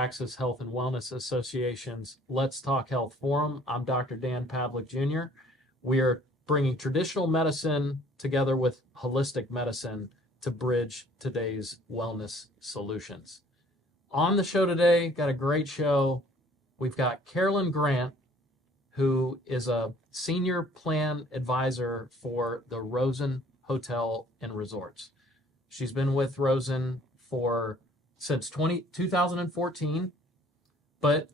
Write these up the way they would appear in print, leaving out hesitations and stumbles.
Axis Health and Wellness Association's Let's Talk Health Forum. I'm Dr. Dan Pavlik Jr. We are bringing traditional medicine together with holistic medicine to bridge today's wellness solutions. On the show today, got a great show. We've got Carolyn Grant, who is a senior plan advisor for the Rosen Hotel and Resorts. She's been with Rosen since 2014, but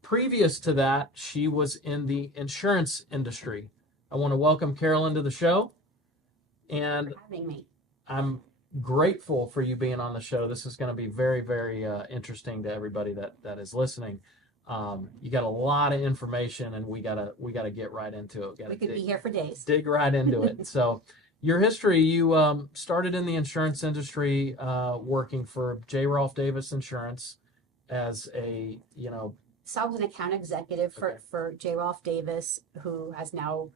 previous to that, she was in the insurance industry. I want to welcome Carolyn to the show, and for having me. I'm grateful for you being on the show. This is going to be very, very interesting to everybody that is listening. You got a lot of information, and we gotta get right into it. We could be here for days. Dig right into it. So, your history: you started in the insurance industry, working for J. Rolfe Davis Insurance as a So I was an account executive for J. Rolfe Davis, who has now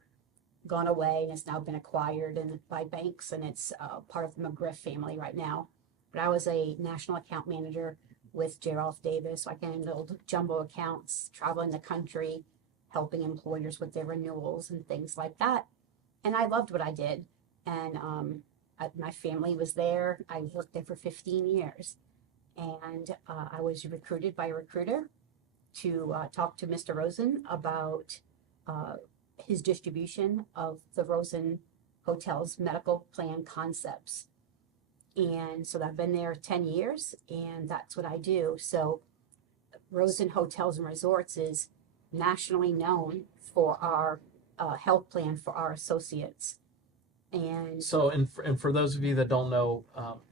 gone away and has now been acquired by banks, and it's part of the McGriff family right now. But I was a national account manager with J. Rolfe Davis, so I handled jumbo accounts, traveling the country, helping employers with their renewals and things like that. And I loved what I did. And my family was there. I worked there for 15 years. And I was recruited by a recruiter to talk to Mr. Rosen about his distribution of the Rosen Hotel's medical plan concepts. And so I've been there 10 years, and that's what I do. So Rosen Hotels and Resorts is nationally known for our health plan for our associates. And so, and for those of you that don't know,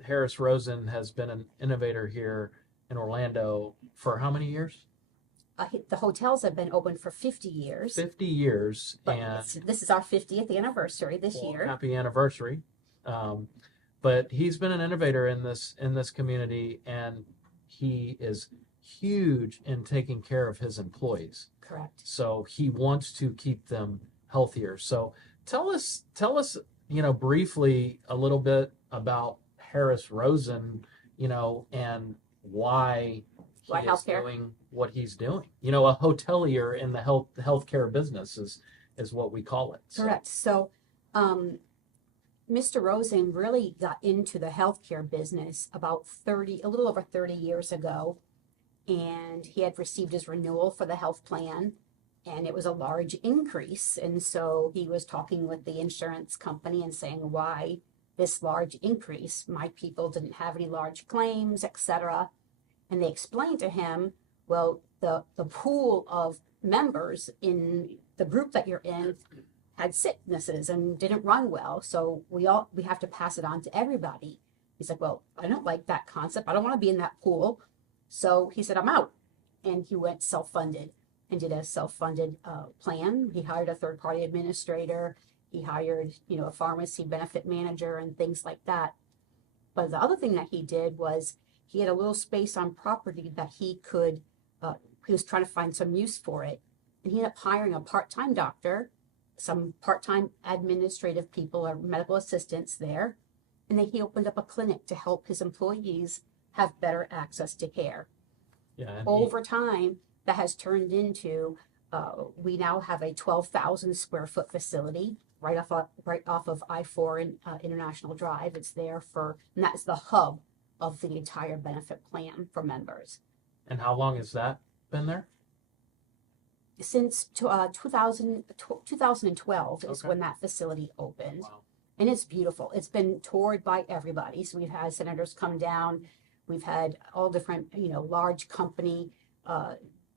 Harris Rosen has been an innovator here in Orlando for how many years? The hotels have been open for 50 years. 50 years. But and this is our 50th anniversary this year. Happy anniversary. But he's been an innovator in this community, and he is huge in taking care of his employees. Correct. So he wants to keep them healthier. So tell us, briefly a little bit about Harris Rosen, and why he is healthcare? Doing what he's doing. A hotelier in the healthcare business is what we call it. Correct. So Mr. Rosen really got into the healthcare business a little over 30 years ago, and he had received his renewal for the health plan, and it was a large increase. And so he was talking with the insurance company and saying, why this large increase? My people didn't have any large claims, etc. And they explained to him, well, the pool of members in the group that you're in had sicknesses and didn't run well, so we have to pass it on to everybody. He's like, well, I don't like that concept. I don't want to be in that pool. So he said, I'm out. And he went self-funded and did a self-funded plan. He hired a third-party administrator. He hired, a pharmacy benefit manager and things like that. But the other thing that he did was he had a little space on property that he was trying to find some use for it. And he ended up hiring a part-time doctor, some part-time administrative people or medical assistants there, and then he opened up a clinic to help his employees have better access to care. Yeah. Over time, that has turned into, we now have a 12,000 square foot facility right off of I-4 and International Drive. It's there and that's the hub of the entire benefit plan for members. And how long has that been there? Since 2012 is when that facility opened. Wow. And it's beautiful. It's been toured by everybody. So we've had senators come down. We've had all different, large company,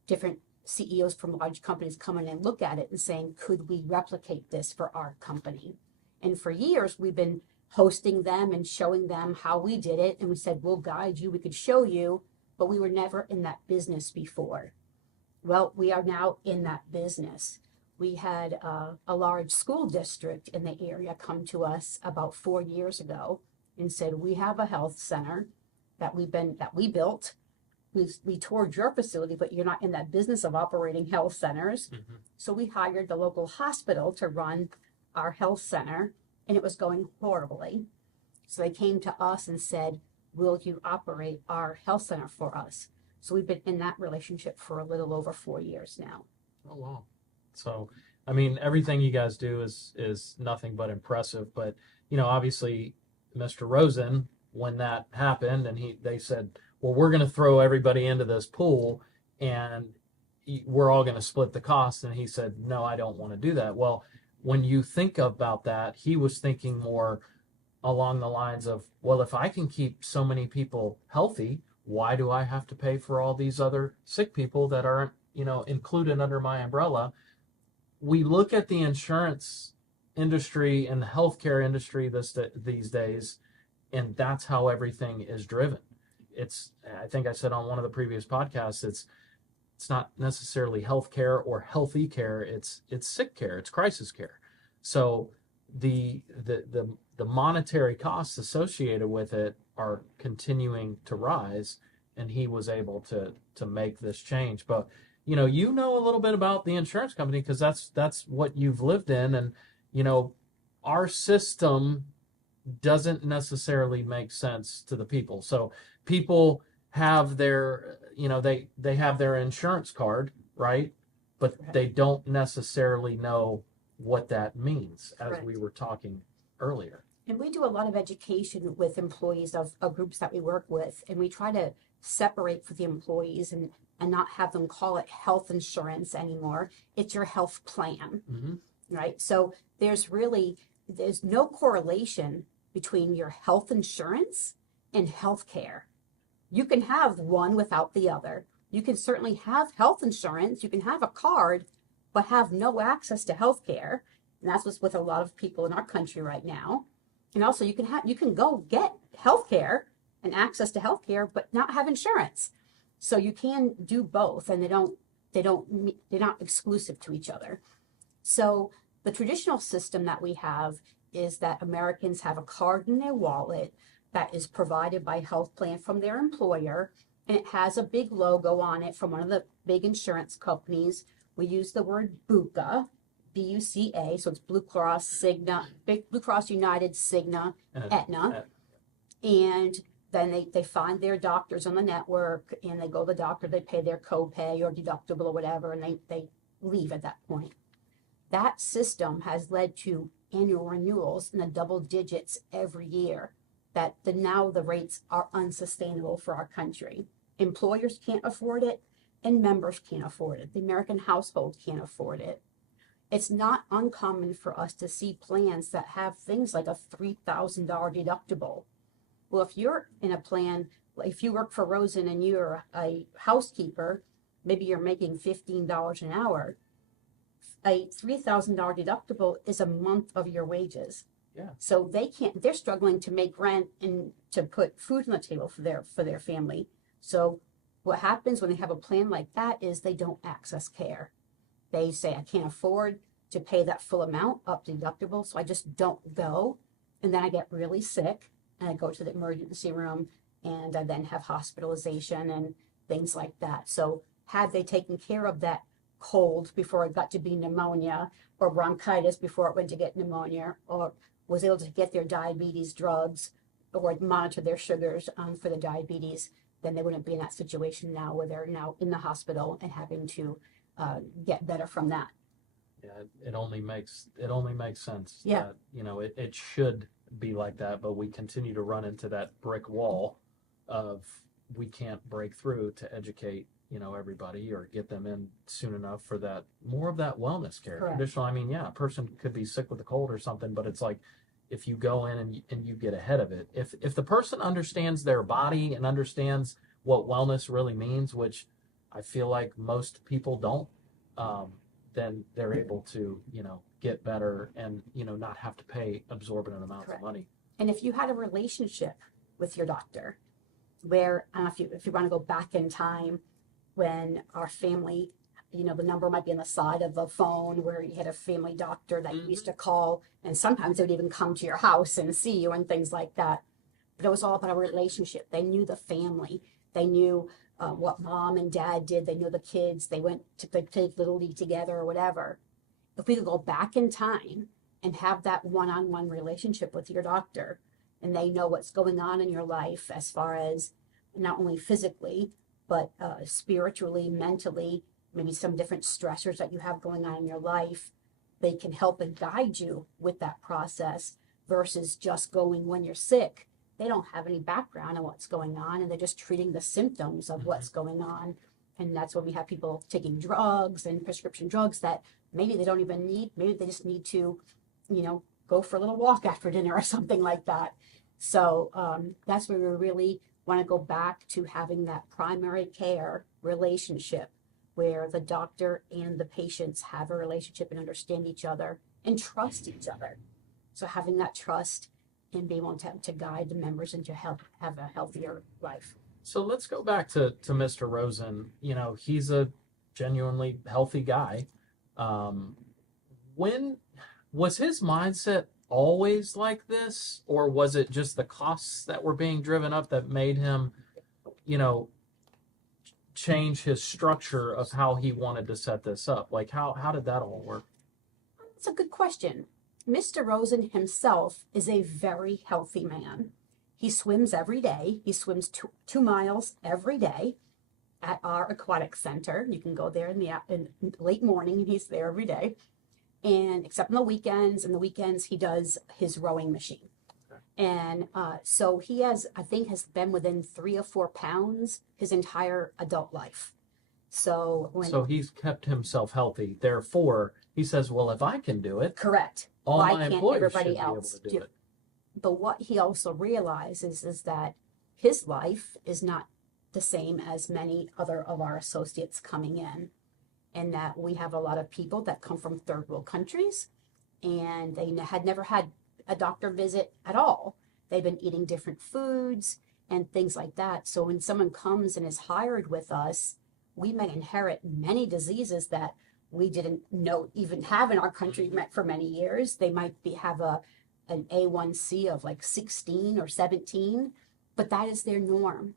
different CEOs from large companies come in and look at it and saying, could we replicate this for our company? And for years, we've been hosting them and showing them how we did it. And we said, we'll guide you. We could show you, but we were never in that business before. Well, we are now in that business. We had a large school district in the area come to us about 4 years ago and said, we have a health center that we built. We toured your facility, but you're not in that business of operating health centers. Mm-hmm. So we hired the local hospital to run our health center, and it was going horribly. So they came to us and said, will you operate our health center for us? So we've been in that relationship for a little over 4 years now. Oh wow. So, I mean, everything you guys do is nothing but impressive. But obviously, Mr. Rosen, when that happened, and they said, "Well, we're going to throw everybody into this pool, and we're all going to split the cost," and he said, "No, I don't want to do that." Well, when you think about that, he was thinking more along the lines of, "Well, if I can keep so many people healthy, why do I have to pay for all these other sick people that aren't, included under my umbrella?" We look at the insurance industry and the healthcare industry these days, and that's how everything is driven. I think I said on one of the previous podcasts, it's not necessarily healthcare or healthy care. It's sick care. It's crisis care. So the monetary costs associated with it are continuing to rise, and he was able to make this change. But you know a little bit about the insurance company because that's what you've lived in, and our system doesn't necessarily make sense to the people. So people have their they have their insurance card, right? But they don't necessarily know what that means, as Correct. we were talking earlier. And we do a lot of education with employees of groups that we work with, and we try to separate for the employees and not have them call it health insurance anymore. It's your health plan, Mm-hmm. right? So there's no correlation between your health insurance and health care. You can have one without the other. You can certainly have health insurance, you can have a card, but have no access to health care. And that's what's with a lot of people in our country right now. And also you can go get health care and access to health care, but not have insurance. So you can do both, and they're not exclusive to each other. So the traditional system that we have is that Americans have a card in their wallet that is provided by health plan from their employer, and it has a big logo on it from one of the big insurance companies. We use the word BUCA, BUCA, so it's Blue Cross, Cigna, Blue Cross United, Cigna, Aetna, and then they find their doctors on the network, and they go to the doctor, they pay their copay or deductible or whatever, and they leave at that point. That system has led to annual renewals in the double digits every year, that now the rates are unsustainable for our country. Employers can't afford it, and members can't afford it. The American household can't afford it. It's not uncommon for us to see plans that have things like a $3,000 deductible. Well, if you're in a plan, if you work for Rosen and you're a housekeeper, maybe you're making $15 an hour, a $3,000 deductible is a month of your wages. Yeah. So they're struggling to make rent and to put food on the table for their family. So what happens when they have a plan like that is they don't access care. They say, I can't afford to pay that full amount up deductible, so I just don't go. And then I get really sick, and I go to the emergency room, and I then have hospitalization and things like that. So had they taken care of that cold before it got to be pneumonia, or bronchitis before it went to get pneumonia, or was able to get their diabetes drugs or monitor their sugars for the diabetes, then they wouldn't be in that situation now where they're now in the hospital and having to get better from that. Yeah, it only makes sense. Yeah. That, it should be like that, but we continue to run into that brick wall of we can't break through to educate everybody or get them in soon enough for that more of that wellness care. Correct. Traditional, I mean, yeah, a person could be sick with a cold or something, but it's like if you go in and you get ahead of it, if the person understands their body and understands what wellness really means, which I feel like most people don't, then they're able to get better and not have to pay exorbitant amounts Correct. of money. And if you had a relationship with your doctor, where if you want to go back in time when our family, the number might be on the side of the phone, where you had a family doctor that you used to call, and sometimes they would even come to your house and see you and things like that. But it was all about a relationship. They knew the family. They knew what mom and dad did. They knew the kids. They played Little League together or whatever. If we could go back in time and have that one-on-one relationship with your doctor, and they know what's going on in your life as far as not only physically, but spiritually, mentally, maybe some different stressors that you have going on in your life, they can help and guide you with that process versus just going when you're sick. They don't have any background on what's going on, and they're just treating the symptoms of what's going on. And that's when we have people taking drugs and prescription drugs that maybe they don't even need. Maybe they just need to, go for a little walk after dinner or something like that. So that's where we really want to go back to having that primary care relationship where the doctor and the patients have a relationship and understand each other and trust each other. So having that trust and being able to guide the members into have a healthier life. So let's go back to Mr. Rosen. He's a genuinely healthy guy. When was his mindset always like this, or was it just the costs that were being driven up that made him, change his structure of how he wanted to set this up? Like how did that all work? That's a good question. Mr. Rosen himself is a very healthy man. He swims every day. He swims 2 miles every day at our aquatic center. You can go there in late morning, and he's there every day. And except on the weekends, he does his rowing machine. Okay. And so he has been within 3 or 4 pounds his entire adult life. So he's kept himself healthy. Therefore, he says, well, if I can do it, correct. all Why my can't employees everybody should be able else to do it. But what he also realizes is that his life is not the same as many other of our associates coming in, and that we have a lot of people that come from third world countries, and they had never had a doctor visit at all. They've been eating different foods and things like that. So when someone comes and is hired with us, we may inherit many diseases that we didn't know even have in our country for many years. They might have an A1C of like 16 or 17, but that is their norm.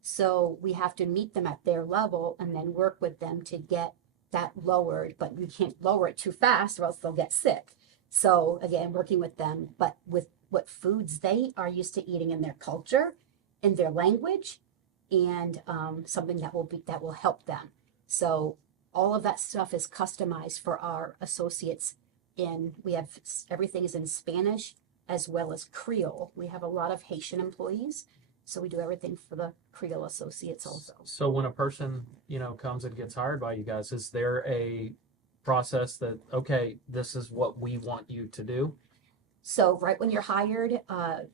So we have to meet them at their level and then work with them to get that lowered, but we can't lower it too fast or else they'll get sick. So again, working with them, but with what foods they are used to eating in their culture, in their language, and something that will help them. So all of that stuff is customized for our associates. We have everything is in Spanish as well as Creole. We have a lot of Haitian employees, so we do everything for the Creole associates also. So when a person, comes and gets hired by you guys, is there a process that, okay, this is what we want you to do? So right when you're hired,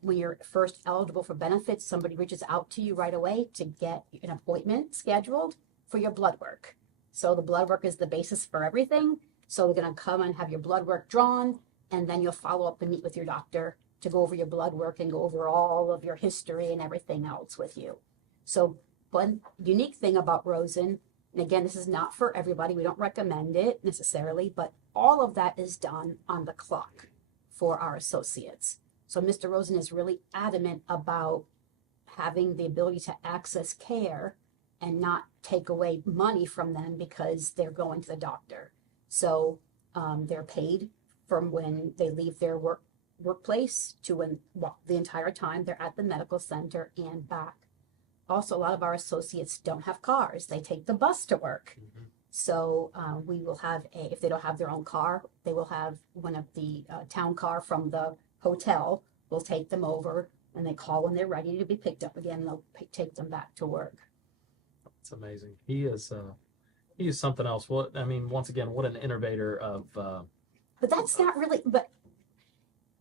when you're first eligible for benefits, somebody reaches out to you right away to get an appointment scheduled for your blood work. So the blood work is the basis for everything. So we're going to come and have your blood work drawn, and then you'll follow up and meet with your doctor to go over your blood work and go over all of your history and everything else with you. So one unique thing about Rosen, and again, this is not for everybody, we don't recommend it necessarily, but all of that is done on the clock for our associates. So Mr. Rosen is really adamant about having the ability to access care and not take away money from them because they're going to the doctor. So they're paid from when they leave their workplace to when the entire time they're at the medical center and back. Also, a lot of our associates don't have cars. They take the bus to work. Mm-hmm. So we will have if they don't have their own car, they will have one of the town car from the hotel. We'll take them over, and they call when they're ready to be picked up again. They'll take them back to work. It's amazing. He is something else. Once again, what an innovator of. But that's not really. But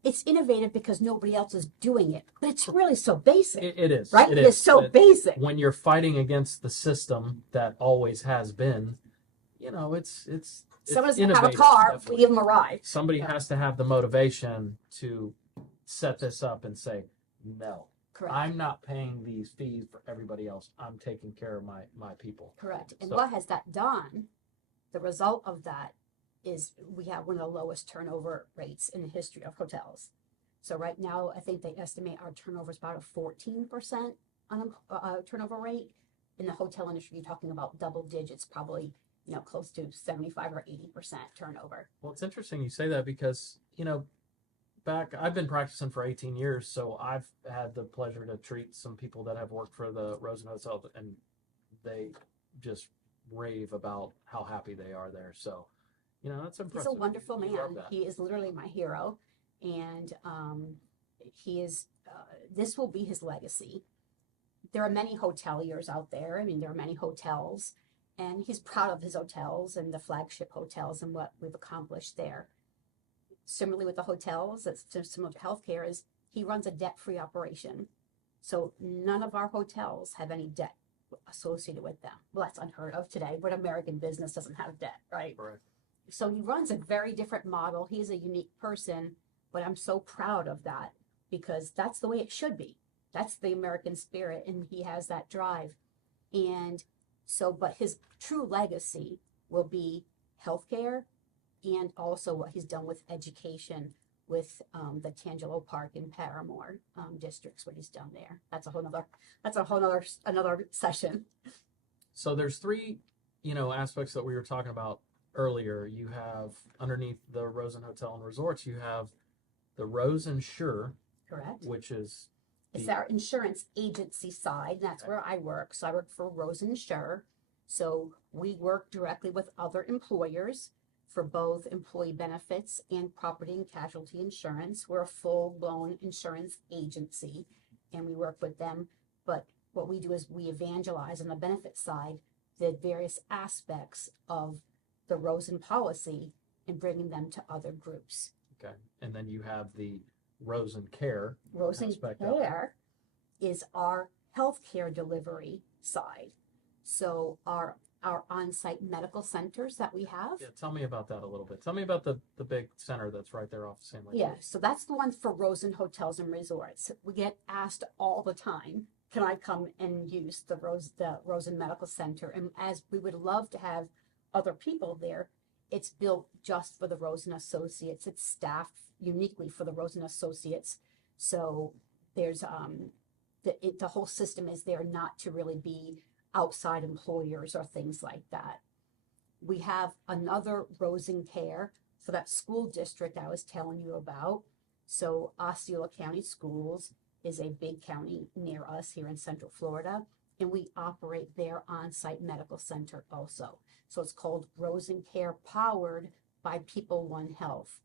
it's innovative because nobody else is doing it. But it's really so basic. It is, right? It is so basic. When you're fighting against the system that always has been, it's. Someone doesn't have a car. Definitely. We give them a ride. Somebody has to have the motivation to set this up and say, no. Correct. I'm not paying these fees for everybody else. I'm taking care of my people. Correct. And what has that done? The result of that is we have one of the lowest turnover rates in the history of hotels. So right now, I think they estimate our turnover is about a 14% on a turnover rate. In the hotel industry, you're talking about double digits, probably close to 75 or 80% turnover. Well, it's interesting you say that because I've been practicing for 18 years, so I've had the pleasure to treat some people that have worked for the Rosen Hotel, and they just rave about how happy they are there. So, that's He's impressive. a wonderful You love man. that. He is literally my hero, and he is. This will be his legacy. There are many hoteliers out there. I mean, there are many hotels, and he's proud of his hotels and the flagship hotels and what we've accomplished there. Similarly with the hotels, that's similar to healthcare, is he runs a debt-free operation. So none of our hotels have any debt associated with them. Well, that's unheard of today, but American business doesn't have debt, right? Correct. So he runs a very different model. He's a unique person, but I'm so proud of that because that's the way it should be. That's the American spirit, and he has that drive. And so, but his true legacy will be healthcare and also what he's done with education with the Tangelo Park and Paramore districts, what he's done there. That's a whole another session. So there's three, aspects that we were talking about earlier. You have underneath the Rosen Hotel and Resorts, you have the Rose Insure, Correct. which is It's our insurance agency side. That's where I work. So I work for Rose Insure. So we work directly with other employers for both employee benefits and property and casualty insurance. We're a full-blown insurance agency, and we work with them. But what we do is we evangelize on the benefit side the various aspects of the Rosen policy and bringing them to other groups. Okay. And then you have the Rosen Care Rosen aspect of it. Care is our healthcare delivery side. So our on-site medical centers that we have. Yeah, tell me about that a little bit. Tell me about the big center that's right there off St. Louis. Yeah, so that's the one for Rosen Hotels and Resorts. We get asked all the time, can I come and use the Rosen Medical Center? And as we would love to have other people there, it's built just for the Rosen Associates. It's staffed uniquely for the Rosen Associates. So there's the whole system is there not to really be outside employers or things like that. We have another Rosen Care for that school district I was telling you about. So Osceola County Schools is a big county near us here in Central Florida, and we operate their on-site medical center also. So it's called Rosen Care, powered by People One Health.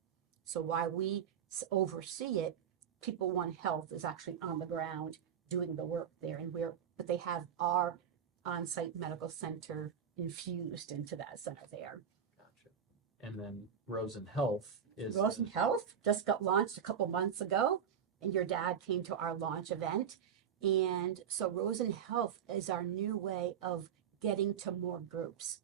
So while we oversee it, People One Health is actually on the ground doing the work there, but they have our on-site medical center infused into that center there. Gotcha. And then Rosen Health is Rosen Health just got launched a couple months ago, and your dad came to our launch event. And so Rosen Health is our new way of getting to more groups.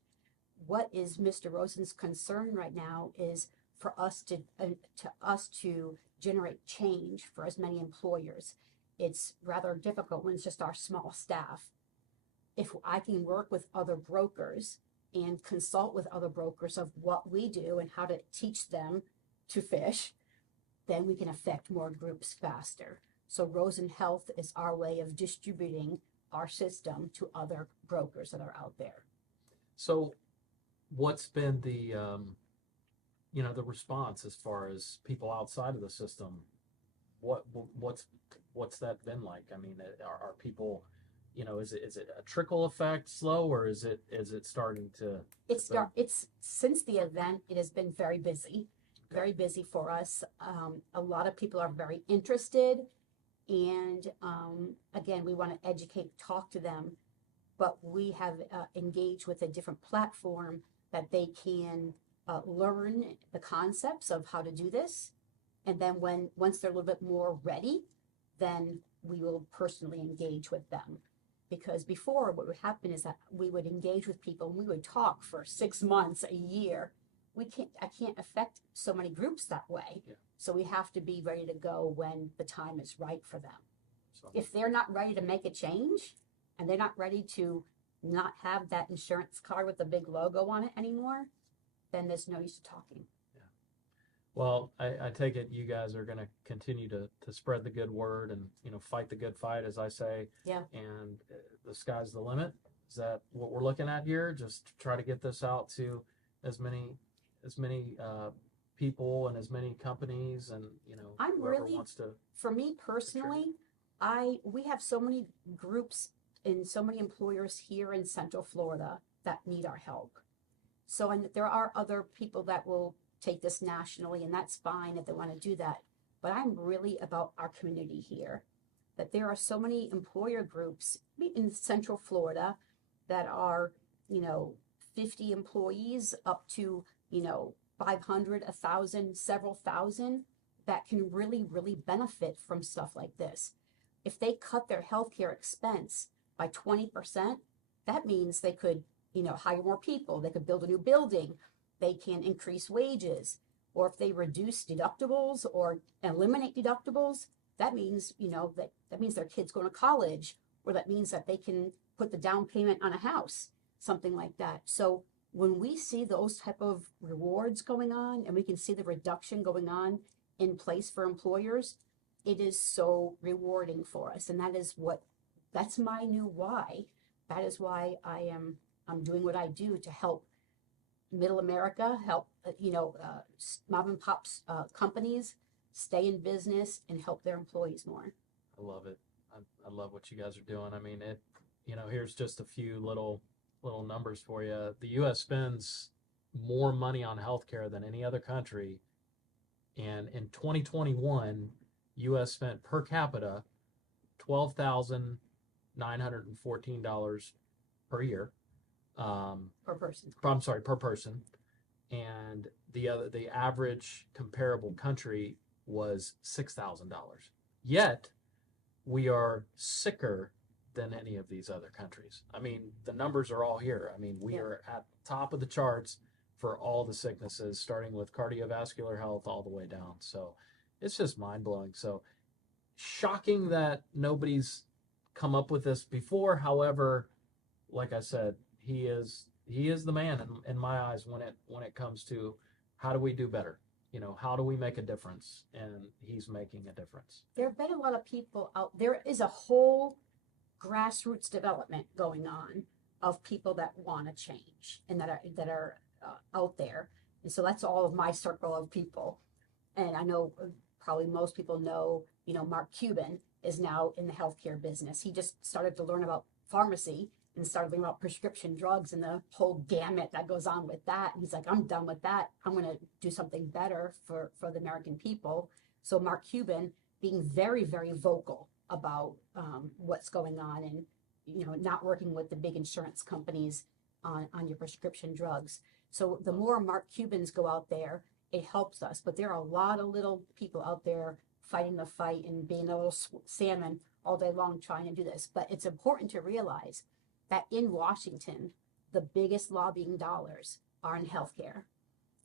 What is Mr. Rosen's concern right now is for us to generate change for as many employers. It's rather difficult when it's just our small staff. If I can work with other brokers and consult with other brokers of what we do and how to teach them to fish, then we can affect more groups faster. So Rosen Health is our way of distributing our system to other brokers that are out there. So what's been the the response as far as people outside of the system? What's that been like? I mean, are people, is it a trickle effect, slow, or is it starting to? It's since the event, it has been very busy, very busy for us. A lot of people are very interested, and again, we want to educate, talk to them, but we have engaged with a different platform that they can learn the concepts of how to do this. And then once they're a little bit more ready, then we will personally engage with them. Because before, what would happen is that we would engage with people and we would talk for 6 months, a year. I can't affect so many groups that way. Yeah. So we have to be ready to go when the time is right for them. So, If they're not ready to make a change and they're not ready to not have that insurance card with the big logo on it anymore, then there's no use to talking. well, I take it you guys are going to continue to spread the good word and fight the good fight, as I say. Yeah. And the sky's the limit. Is that what we're looking at here? Just to try to get this out to as many people and as many companies and I'm whoever really- wants to. For me personally, we have so many groups and so many employers here in Central Florida that need our help. So, and there are other people that will take this nationally, and that's fine if they want to do that. But I'm really about our community here, that there are so many employer groups in Central Florida that are, 50 employees up to, 500, 1,000, several thousand that can really, really benefit from stuff like this. If they cut their healthcare expense by 20%, that means they could, hire more people. They could build a new building. They can increase wages. Or if they reduce deductibles or eliminate deductibles, that means, that means their kids going to college, or that means that they can put the down payment on a house, something like that. So when we see those type of rewards going on, and we can see the reduction going on in place for employers, it is so rewarding for us. And that's my new why. That is why I'm doing what I do to help middle America, help, mom and pops companies stay in business and help their employees more. I love it. I love what you guys are doing. I mean, here's just a few little numbers for you. The U.S. spends more money on healthcare than any other country. And in 2021, U.S. spent per capita $12,914 per year. Per person. I'm sorry, per person. And the average comparable country was $6,000. Yet we are sicker than any of these other countries. I mean, the numbers are all here. I mean, we are at the top of the charts for all the sicknesses, starting with cardiovascular health all the way down. So it's just mind blowing. So shocking that nobody's come up with this before. However, like I said, he is the man in my eyes when it comes to how do we do better? How do we make a difference? And he's making a difference. There have been a lot of people out there. Is a whole grassroots development going on of people that want to change and that are out there. And so that's all of my circle of people. And I know probably most people know, Mark Cuban is now in the healthcare business. He just started to learn about pharmacy and started learning about prescription drugs and the whole gamut that goes on with that. And he's like, I'm done with that. I'm going to do something better for the American people. So Mark Cuban being very, very vocal about what's going on and, not working with the big insurance companies on your prescription drugs. So the more Mark Cubans go out there, it helps us. But there are a lot of little people out there fighting the fight and being a little salmon all day long trying to do this. But it's important to realize that in Washington, the biggest lobbying dollars are in healthcare,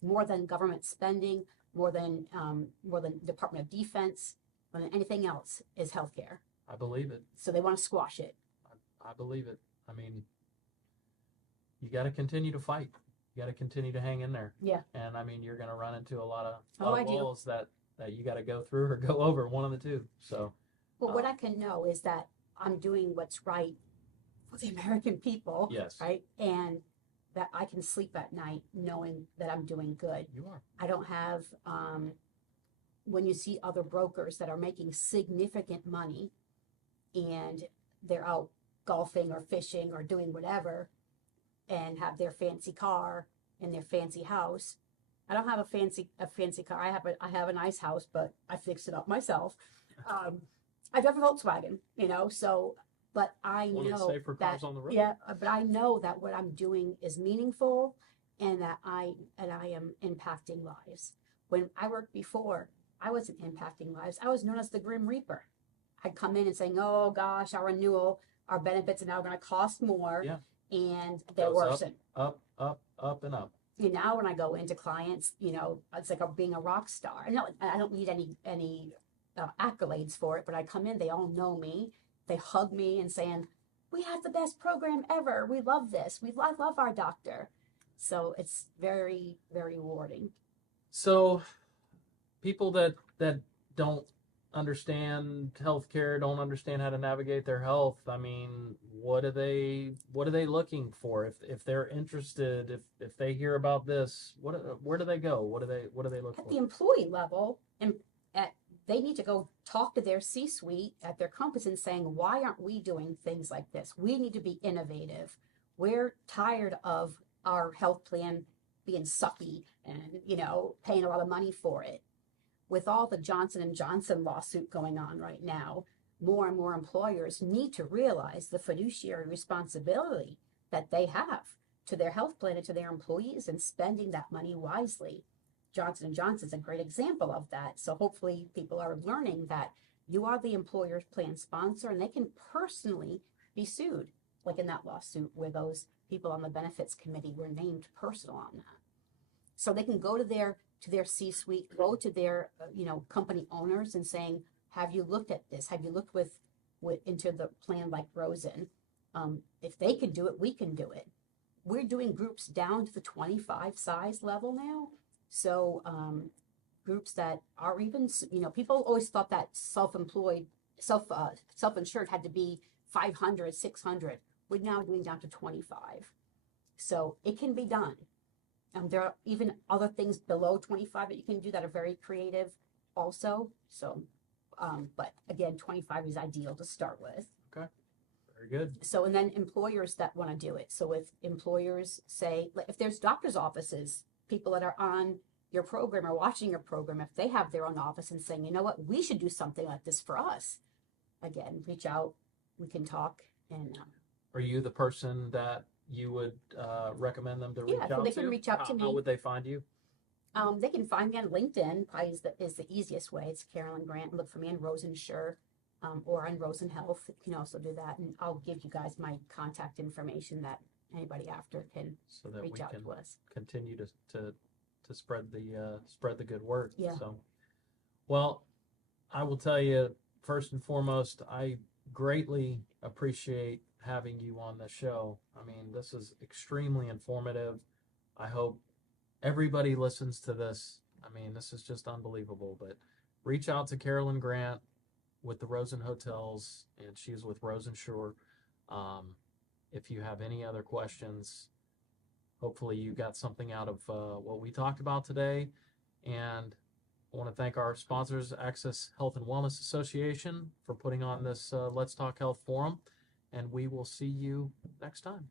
more than government spending, more than Department of Defense, more than anything else is healthcare. I believe it. So they want to squash it. I believe it. I mean, you got to continue to fight. You got to continue to hang in there. Yeah. And I mean, you're going to run into a lot of I walls that you got to go through or go over, one of the two. So. Well, what I can know is that I'm doing what's right for the American people. Yes. Right. And that I can sleep at night knowing that I'm doing good. You are. I don't have, when you see other brokers that are making significant money and they're out golfing or fishing or doing whatever and have their fancy car and their fancy house. I don't have a fancy car. I have a nice house, but I fixed it up myself. I drive a Volkswagen, so, but I know safer that, cars on the road. yeah, but I know that what I'm doing is meaningful and that I am impacting lives. When I worked before, I wasn't impacting lives. I was known as the Grim Reaper. I'd come in and saying, oh gosh, our renewal, our benefits are now going to cost more. Yeah. And they're Goes worse. Up, and up. Now when I go into clients, it's like being a rock star. I don't need any accolades for it, but I come in, they all know me. They hug me and saying, we have the best program ever. We love this. I love our doctor. So it's very, very rewarding. So people that don't understand healthcare, don't understand how to navigate their health, I mean, what are they looking for? If they're interested, if they hear about this, where do they go? What do they look At for? the employee level, and they need to go talk to their C-suite at their companies and saying, why aren't we doing things like this? We need to be innovative. We're tired of our health plan being sucky and, paying a lot of money for it. With all the Johnson & Johnson lawsuit going on right now, more and more employers need to realize the fiduciary responsibility that they have to their health plan and to their employees and spending that money wisely. Johnson & Johnson is a great example of that. So hopefully people are learning that you are the employer's plan sponsor and they can personally be sued, like in that lawsuit where those people on the benefits committee were named personal on that. So they can go to their C-suite, go to their company owners and saying, have you looked at this? Have you looked into the plan like Rosen? If they can do it, we can do it. We're doing groups down to the 25 size level now. So groups that are even, people always thought that self-insured had to be 500, 600. We're now doing down to 25. So it can be done. There are even other things below 25 that you can do that are very creative also. So, but again, 25 is ideal to start with. Okay, very good. So, and then employers that want to do it. So if employers say, like, if there's doctor's offices, people that are on your program or watching your program, if they have their own office and saying, you know what, we should do something like this for us. Again, reach out, we can talk. And Are you the person that you would recommend them to reach out to? Yeah, so they can reach out to me. How would they find you? They can find me on LinkedIn, probably is the easiest way. It's Carolyn Grant. Look for me on Rosensure or on Rosen Health. You can also do that. And I'll give you guys my contact information that anybody after can so that reach we out can to us. continue to spread the good word. Yeah. So, well, I will tell you, first and foremost, I greatly appreciate having you on the show. I mean, this is extremely informative. I hope everybody listens to this. I mean, this is just unbelievable. But reach out to Carolyn Grant with the Rosen Hotels, and she's with Rosensure. If you have any other questions, hopefully you got something out of what we talked about today. And I want to thank our sponsors, Access Health and Wellness Association, for putting on this Let's Talk Health Forum. And we will see you next time.